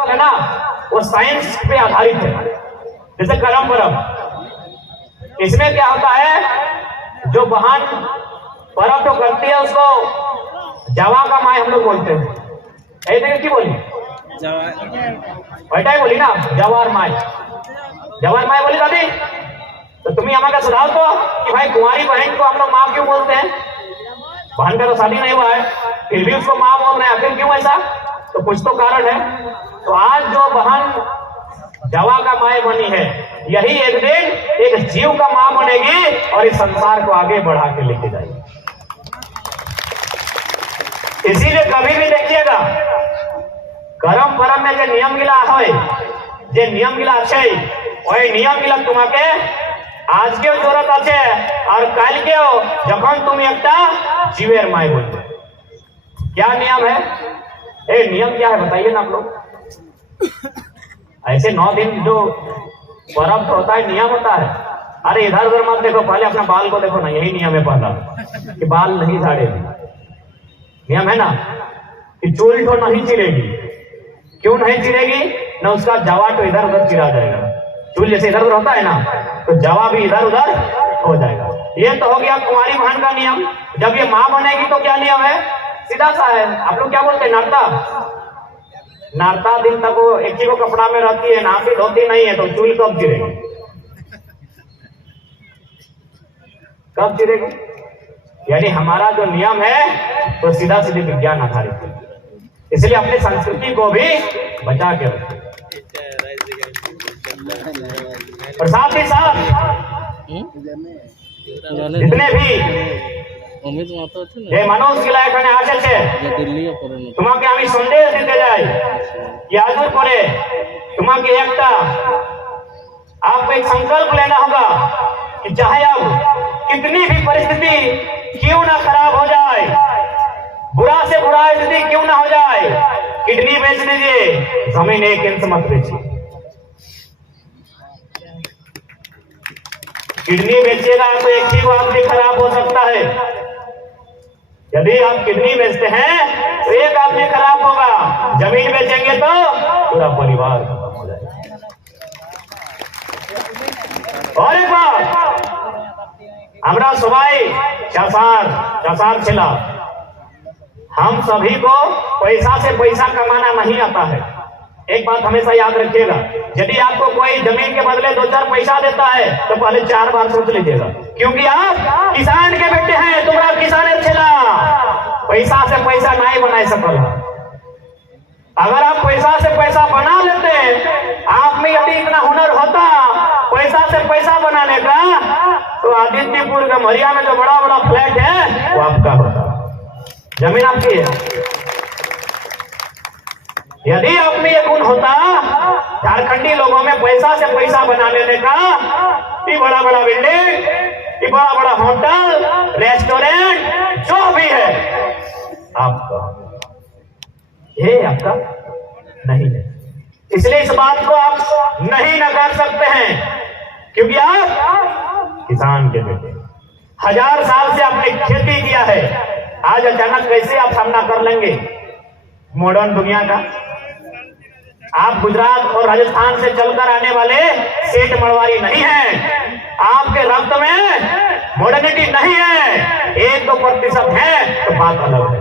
Principal है ना वो साइंस पे आधारित है। जैसे करम परम, इसमें क्या होता है, जो बहन परम तो करती है उसको जवा का माई हम लोग बोलते हैं। ऐसे की बोली बेटा बोली ना, जवार माई, जवार माई बोली दादी। तो तुम्हें हमारा सुधार तो कि भाई कुंवारी बहन को हम लोग माँ क्यों बोलते हैं? बहन का तो शादी नहीं हुआ है फिर भी उसको माँ बोल रहे हैं, आखिर क्यों ऐसा? तो कुछ तो कारण है। तो आज जो बहन जवा का माँ बनी है, यही एक दिन एक जीव का माँ बनेगी और इस संसार को आगे बढ़ा के लेके जाएगी। इसीलिए कभी भी देखिएगा करम परम में जो नियम गिला है, जो नियम गिला अच्छे वही नियम गिला तुम्हारे आज के जरूरत अच्छे और कल के जखन तुम एक जीवेर माय बोलते। क्या नियम है? नियम क्या है बताइए ना आप लोग। ऐसे 9 दिन जो पर्व तो होता है, नियम होता है। अरे इधर उधर मत देखो, पहले अपना बाल को देखो ना, यही नियम है पहला कि बाल नहीं झाड़े। नियम है ना कि चूल तो नहीं चिरेगी। क्यों नहीं चिरेगी? ना उसका जवा तो इधर उधर चिरा जाएगा। चूल जैसे इधर उधर होता है ना, तो जवा भी इधर उधर हो जाएगा। ये तो हो गया कुंवारी बहन का नियम। जब ये माँ बनेगी तो क्या नियम है? सीधा सा है। आप लोग क्या बोलते हैं? नारता। नारता दिन तक वो एक ही को कपड़ा में रहती है, नापी धोती नहीं है, तो चूल कब चिरेगी? कब चिरेगी? यानी हमारा जो नियम है तो सीधा सीधे विज्ञान आधारित है। इसलिए अपनी संस्कृति को भी बचा के रखें। और साथ ही साथ जितने भी মানুষ গিলা এখানে আসছে তোমাকে আমি সন্দেশ দিতে যাই कि आज পরে তোমাকে একটা आपको एक संकल्प लेना होगा कि चाहे अब कितनी भी परिस्थिति क्यों ना खराब हो जाए, बुरा से बुरा स्थिति क्यों ना हो जाए, किडनी बेच दीजिए, जमीन एक इंच मत बेचिए। किडनी बेचेगा तो एक ही बात भी खराब हो सकता है। यदि आप किडनी बेचते हैं तो एक आदमी खराब होगा, जमीन बेचेंगे तो पूरा परिवार खत्म हो जाएगा। और एक बात, हमरा सबाई चासार छिला, हम सभी को पैसा से पैसा कमाना नहीं आता है। एक बात हमेशा याद रखिएगा, यदि आपको कोई जमीन के बदले 2-4 पैसा देता है तो पहले 4 बार सोच लीजिएगा, क्योंकि आप किसान के बेटे हैं। तुम्हारा किसान छिला पैसा से पैसा नहीं बना सकल। अगर आप पैसा से पैसा बना लेते, आप में यदि इतना हुनर होता पैसा से पैसा बनाने का, तो आदित्यपुर का मरिया में जो बड़ा बड़ा फ्लैट है वो आपका होता, जमीन आपकी है। यदि आप में ये गुण होता, झारखंडी लोगों में पैसा से पैसा बना लेने का, ये बड़ा बड़ा बिल्डिंग, ये बड़ा बड़ा होटल, रेस्टोरेंट जो भी है आपका, ये आपका नहीं है। इसलिए इस बात को आप नहीं नकार सकते हैं, क्योंकि आप किसान के बेटे 1000 साल से आपने खेती किया है। आज अचानक कैसे आप सामना कर लेंगे मॉडर्न दुनिया का? आप गुजरात और राजस्थान से चलकर आने वाले सेठ मरवारी नहीं हैं। आपके रक्त में मॉडर्निटी नहीं है, 1-2% है तो बात अलग है।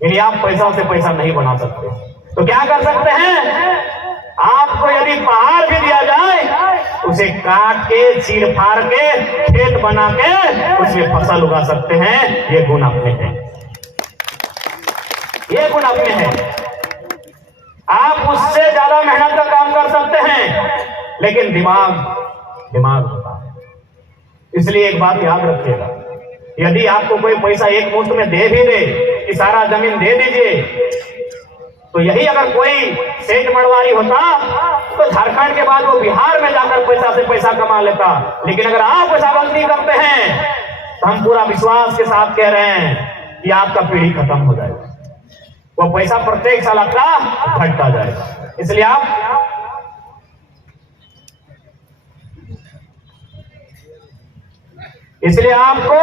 यानी आप पैसा से पैसा नहीं बना सकते। तो क्या कर सकते हैं? आपको यदि पहाड़ भी दिया जाए, उसे काट के चीर फाड़ के खेत बना के उसमें फसल उगा सकते हैं। ये गुण अपने हैं, ये गुण अपने हैं। आप उससे ज्यादा मेहनत का काम कर सकते हैं, लेकिन दिमाग होता है। इसलिए एक बात याद रखिएगा, यदि आपको कोई पैसा एक मुश्त में दे भी दे कि सारा जमीन दे दीजिए, तो यही अगर कोई सेठ मरवारी होता तो झारखंड के बाद वो बिहार में जाकर पैसा से पैसा कमा लेता। लेकिन अगर आप ऐसा गलती करते हैं तो हम पूरा विश्वास के साथ कह रहे हैं कि आपका पीढ़ी खत्म हो जाएगा। वो पैसा प्रत्येक साल आपका घटता जाएगा। इसलिए आपको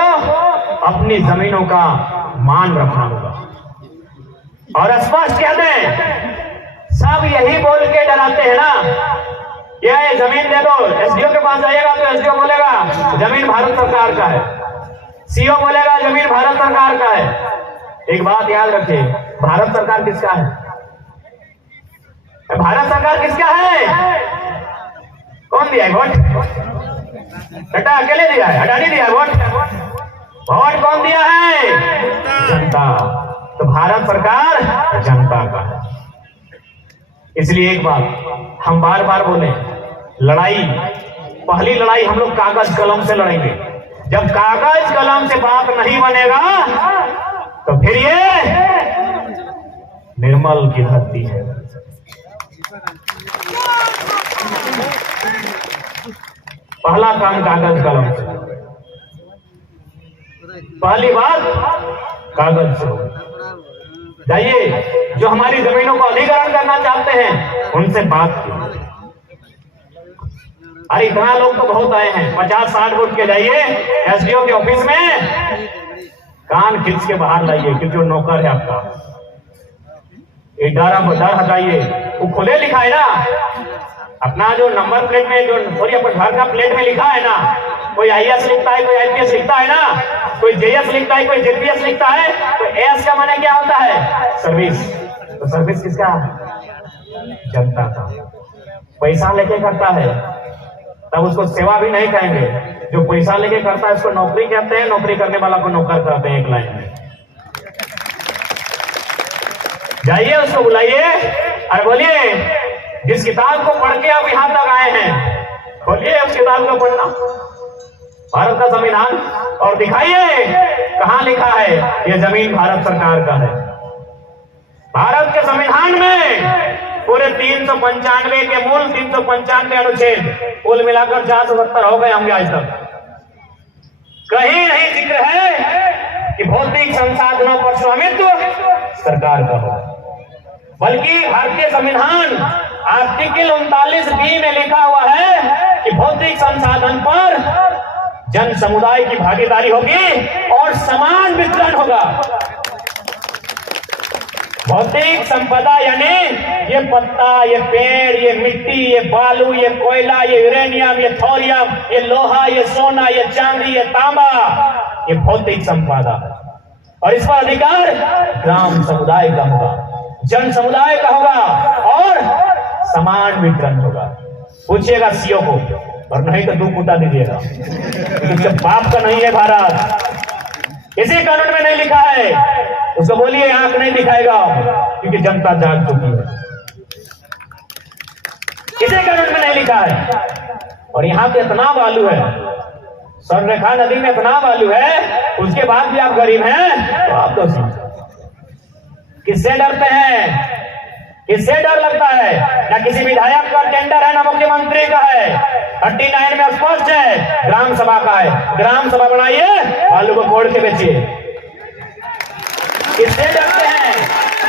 अपनी जमीनों का मान रखना होगा और स्पष्ट कह दें, सब यही बोल के डराते हैं ना, ये जमीन दे दो। एसडीओ के पास जाइएगा तो एसडीओ बोलेगा जमीन भारत सरकार का है, सीओ बोलेगा जमीन भारत सरकार का है। एक बात याद रखिए, भारत सरकार किसका है? भारत सरकार किसका है? कौन दिया है वोट? बेटा अकेले दिया है, अडानी दिया है वोट? वोट कौन दिया है? जनता। तो भारत सरकार जनता का है। इसलिए एक बात हम बार बार बोले, लड़ाई, पहली लड़ाई हम लोग कागज कलम से लड़ेंगे। जब कागज कलम से बात नहीं बनेगा तो फिर ये निर्मल की धरती है। पहला काम कागज कलम से, पहली बात कागज से। जाइए, जो हमारी जमीनों को अधिग्रहण करना चाहते हैं उनसे बात कीजिए। अरे इतना लोग तो बहुत आए हैं, 50-60 वोट के जाइए एसडीओ के ऑफिस में, कान खींच के बाहर लाइए कि जो नौकर है आपका, ये डर हटाइए। वो खुले लिखा है ना, अपना जो नंबर प्लेट में, जो सॉरी अपने घर का प्लेट में लिखा है ना, कोई आईएएस लिखता है, कोई आईपीएस लिखता है ना, कोई जेएस लिखता है, कोई जेपीएस लिखता है, तो एस का माने क्या होता है? सर्विस। तो सर्विस किसका? जनता का। पैसा लेके करता है तब उसको सेवा भी नहीं कहेंगे। जो पैसा लेके करता है उसको नौकरी कहते हैं, नौकरी करने वाला को नौकर कहते हैं। एक लाइन में जाइए, उसको बुलाइए और बोलिए, जिस किताब को पढ़ के आप यहां तक आए हैं, खोलिए उस किताब को पढ़ना, भारत का संविधान, और दिखाइए कहां लिखा है ये जमीन भारत सरकार का है। भारत के संविधान में पूरे 395 के मूल 395 अनुच्छेद, कुल मिलाकर 470 हो गए होंगे आज तक। कहीं नहीं जिक्र है कि भौतिक संसाधनों पर स्वामित्व सरकार का हो, बल्कि भारतीय संविधान आर्टिकल 39B में लिखा हुआ है कि भौतिक संसाधन पर जन समुदाय की भागीदारी होगी और समान वितरण होगा। भौतिक संपदा यानी ये पत्ता, ये पेड़, ये मिट्टी, ये बालू, ये कोयला, ये यूरेनियम, ये थोरियम, ये लोहा, ये सोना, ये चांदी, ये तांबा, ये भौतिक संपदा, और इस पर अधिकार ग्राम समुदाय का होगा, जन समुदाय का होगा और समान वितरण होगा। पूछिएगा सीओ को, और नहीं तो 2 कूटा दीजिएगा, क्योंकि बाप का नहीं है भारत, किसी कानून में नहीं लिखा है। उसको बोलिए आंख नहीं दिखाएगा, क्योंकि जनता जाग चुकी है, किसी कानून में नहीं लिखा है। और यहाँ पे इतना बालू है, स्वर्णरेखा नदी में इतना बालू है, उसके बाद भी आप गरीब हैं, तो आप तो किससे डरते हैं? किससे डर लगता है? ना किसी विधायक का टेंडर है, ना मुख्यमंत्री का है। 39 में स्पष्ट है, ग्राम सभा का है। ग्राम सभा बनाइए, बालू को कोड़ के बेचिए। किससे डरते हैं?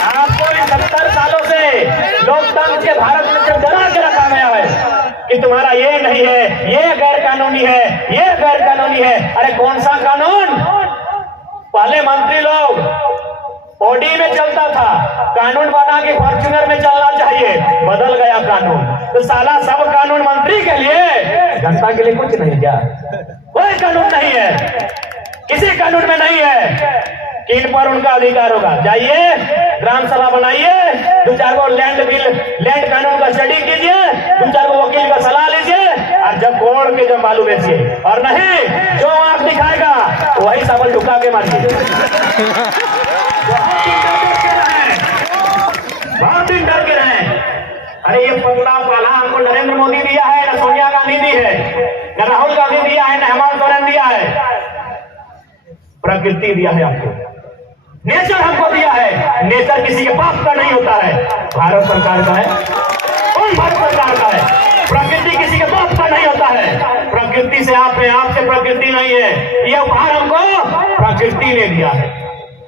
आपको इन 70 सालों से लोकतंत्र के भारत में जब डरा के रखा गया है कि तुम्हारा ये नहीं है, ये गैर कानूनी है, ये गैर कानूनी है। अरे कौन सा कानून? पहले मंत्री लोग ओडी में चलता था, कानून बना के फॉर्च्यूनर में चलना चाहिए, बदल गया कानून। तो साला सब कानून मंत्री के लिए, जनता के लिए कुछ नहीं। क्या कोई कानून नहीं है, किसी कानून में नहीं है कि इन पर उनका अधिकार होगा। जाइए ग्राम सभा बनाइए, 2-4 गो लैंड कानून का स्टडी कीजिए, 2-4 गो वकील का सलाह लीजिए, और जब कोड़ के जब बालू बेचिए। और नहीं, जो आंख दिखाएगा वही सबल झुका के मारिए। बहुत दिन डर के रहे। अरे ये पगड़ा पाला हमको नरेंद्र मोदी दिया है, न सोनिया गांधी दी है, न राहुल गांधी दिया है, न हेमंत सोरेन दिया है। प्रकृति दिया है आपको, नेचर हमको दिया है। नेचर किसी के बाप का नहीं होता है, भारत सरकार का है। कौन भारत सरकार का है? प्रकृति किसी के बाप का नहीं होता है। प्रकृति से आप से प्रकृति नहीं है, ये उपहार हमको प्रकृति ने दिया है।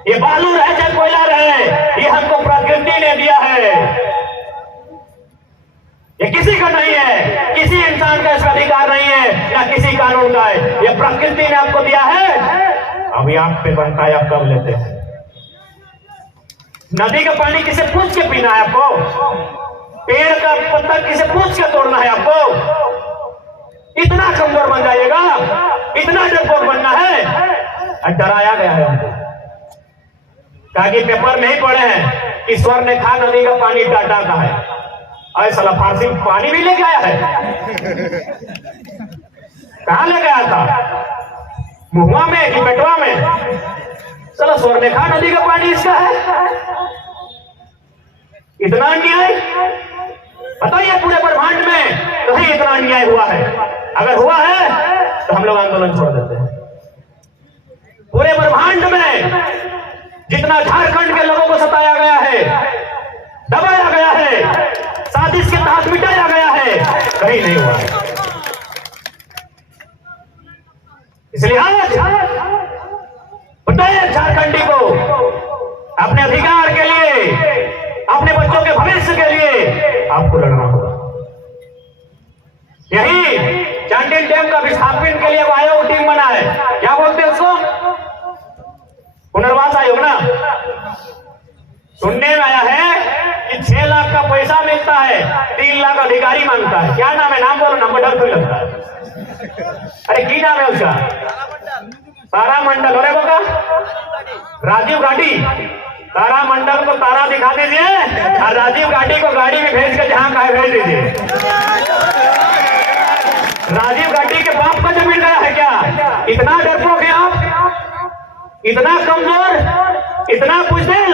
ये बालू रहे चाहे कोयला रहे, ये हमको प्रकृति ने दिया है, ये किसी का नहीं है। किसी इंसान का इसका अधिकार नहीं है, ना किसी कानून का है। ये प्रकृति ने आपको दिया है। अभी आंख पे बनता है, आप कब लेते हैं? नदी का पानी किसे पूछ के पीना है आपको? पेड़ का पत्ता किसे पूछ के तोड़ना है आपको? इतना कमजोर बन जाइएगा, इतना डरपोक बनना है। डराया गया है हमको, कहा कि पेपर में ही पढ़े हैं ईश्वर ने कहा नदी का पानी टाटा का है। अरे साला फारसी पानी भी लेके आया है, कहां लेके आया था? मुहुआ में कि बेटवा में? साला स्वर ने कहा नदी का पानी इसका है। इतना अन्याय बताइए पूरे ब्रह्मांड में कहीं इतना अन्याय हुआ है? अगर हुआ है तो हम लोग आंदोलन छोड़ देते हैं। पूरे ब्रह्मांड में जितना झारखंड के लोगों को सताया गया है, दबाया गया है, साजिश के तहत मिटाया गया है, कहीं नहीं हुआ है। इसलिए आज बताइए झारखंडी को अपने अधिकार के लिए, अपने बच्चों के भविष्य के लिए आपको लड़ना होगा। यही चांडिल डैम का विस्थापन के लिए आयोग टीम बना है, क्या बोलते हैं उसको? पुनर्वास आयोग ना। सुनने में आया है कि 6 लाख का पैसा मिलता है, 3 लाख अधिकारी मांगता है। क्या नाम है? नाम बोलो ना, डर क्यों लगता है? अरे की नाम है उसका? तारा मंडल। अरे बका राजीव गाड़ी, तारा मंडल को तारा दिखा दीजिए और राजीव गाड़ी को गाड़ी में भेज के जहां कहे भेज दीजिए। राजीव गाड़ी के बाप का जमीन गया है क्या? इतना डरपोक है आप, इतना कमजोर, इतना बुजदिल।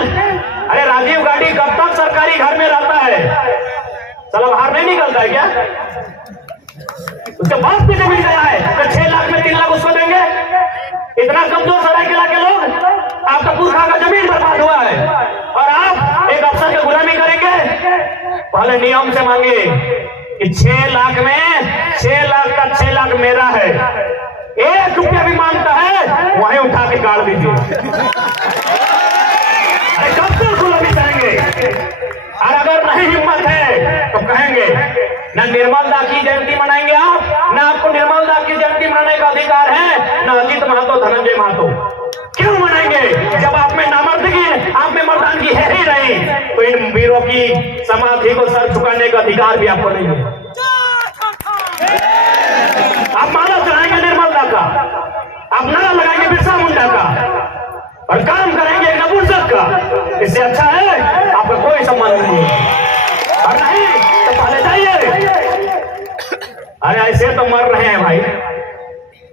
अरे राजीव गाड़ी कब तक सरकारी घर में रहता है? चलो बाहर नहीं निकलता है क्या? उसके बाप की जमीन गया है तो 6 लाख में 3 लाख उसको देंगे? इतना कमजोर सरायकेला के लोग, आपका पुरखा का जमीन बर्बाद हुआ है और आप एक अफसर की गुलामी करेंगे? पहले नियम से मांगे कि 6 लाख में 6 लाख का 6 लाख मेरा है, 1 रुपया भी मांगता है वहीं उठा के गाड़ दीजिए। अरे कब तक गुलामी करेंगे? और अगर नहीं हिम्मत है तो कहेंगे ना निर्मल दा की जयंती मनाएंगे आप, ना आपको निर्मल दा की जयंती मनाने का अधिकार है, ना अजीत महतो, धनंजय महतो। क्यों मनाएंगे जब आप में नामर्दगी, आप में मर्दानगी है ही नहीं? तो इन वीरों की समाधि को सर झुकाने का अधिकार भी आपको नहीं है। आप माला चढ़ाएंगे निर्मल दा का, आप नारा लगाएंगे बिरसा मुंडा का और काम करेंगे नपुंसक का। इससे अच्छा है आपका कोई सम्मान नहीं है। और नहीं तो पहले जाइए। अरे ऐसे तो मर रहे हैं भाई,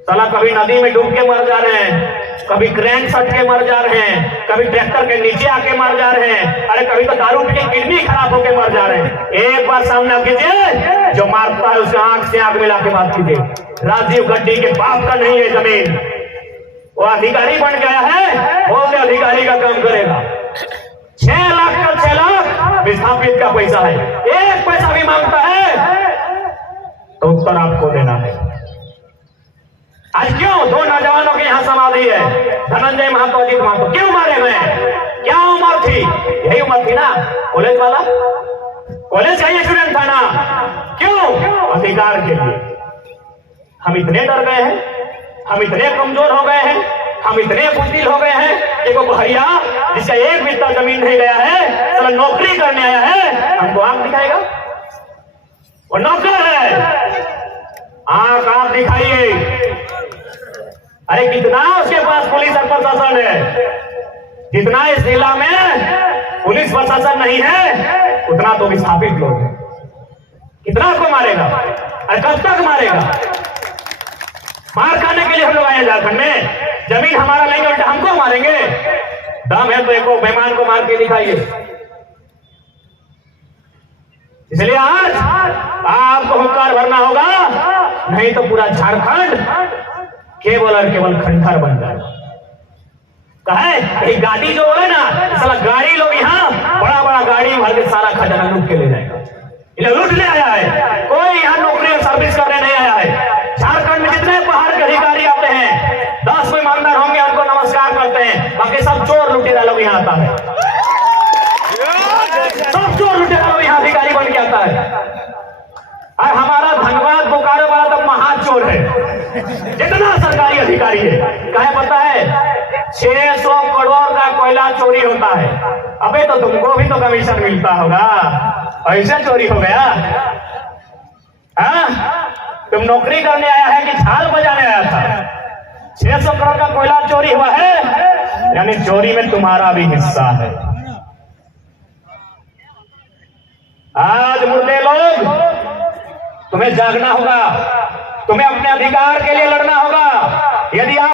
साला कभी नदी में डूब के मर जा रहे हैं, कभी क्रेन सट के मर जा रहे हैं, कभी ट्रैक्टर के नीचे आके मर जा रहे हैं, अरे कभी तो दारू पी के किडनी खराब होके मर जा रहे हैं। एक बार सामने कीजिए, जो मारता है उसके आंख से आंख मिला के बात कीजिए। राजीव गांधी के बाप का नहीं है जमीन, वो अधिकारी बन गया है, बोलते अधिकारी का काम करेगा। 6 लाख का 6 लाख विस्थापित का पैसा है, 1 पैसा भी मांगता है तो उत्तर आपको देना है। आज क्यों 2 नौजवानों के यहाँ समाधि है, धनंजय महतो, अजीत महतो, क्यों मारे गए? क्या उम्र थी? यही उम्र थी ना कॉलेज वाला, कॉलेज का ही स्टूडेंट था ना। क्यों? अधिकार के लिए। हम इतने डर गए हैं, हम इतने कमजोर हो गए हैं, हम इतने बुद्धिल हो गए हैं कि वो भैया जिसका 1 बित्ता जमीन नहीं गया है, चलो नौकरी करने आया है, हमको आंख दिखाएगा? वो नौकर है, आंख आप दिखाइए। अरे कितना उसके पास पुलिस और प्रशासन है, जितना इस जिला में पुलिस प्रशासन नहीं है उतना तो विस्थापित लोग हैं। कितना को मारेगा? अरे कब तक मारेगा? मार खाने के लिए हम लोग आए झारखंड में, जमीन हमारा लेंगे उल्टा हमको मारेंगे? दम है तो एक बेईमान को मार के दिखाइए। इसलिए आज आपको हुंकार भरना होगा, नहीं तो पूरा झारखंड केवल और केवल खंडहर बन जाएगा। कहे गाड़ी जो है ना, साला गाड़ी लोग यहाँ बड़ा बड़ा गाड़ी भर के सारा खजाना लूट के ले जाएगा। ये लूट ले आया है, कोई यहाँ नौकरी और सर्विस करने नहीं आया है। झारखंड में जितने पहाड़ के अधिकारी आते हैं, 10 ईमानदार होंगे उनको नमस्कार करते हैं, बाकी सब चोर लुटेरा लोग यहाँ आता है। सब चोर लुटेरा लोग यहाँ अधिकारी बन के आता है। और हमारा धनबाद बोकारो वाला तो महाचोर है, जितना सरकारी अधिकारी है। कहे पता है 600 करोड़ का कोयला चोरी होता है। अबे तो तुमको भी तो कमीशन मिलता होगा। ऐसे चोरी हो गया? हाँ, तुम नौकरी करने आया है कि झाल बजाने आया था? 600 करोड़ का कोयला चोरी हुआ है, यानी चोरी में तुम्हारा भी हिस्सा है। आज मुर्दे लोग, तुम्हें जागना होगा, तुम्हें अपने अधिकार के लिए लड़ना होगा। यदि आप